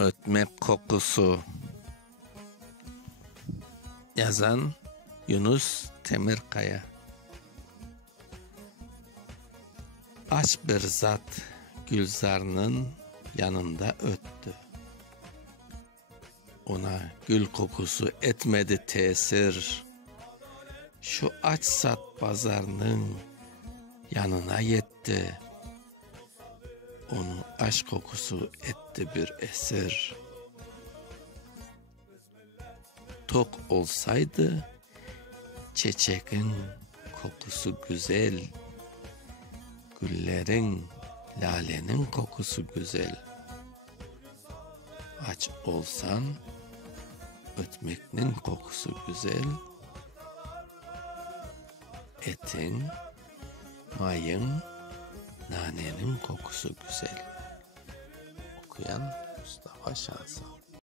Ötmek kokusu. Yazan Yunus Temirkaya. Aç bir zat Gülzar'ın yanında öttü. Ona gül kokusu etmedi tesir. Şu aç zat pazarının yanına yetti. Onu aşk kokusu etti bir esir. Tok olsaydı çiçeğin kokusu güzel, güllerin, lalenin kokusu güzel. Aç olsan ötmeknin kokusu güzel, etin, mayın, nanenin kokusu güzel. Okuyan Mustafa Şansal.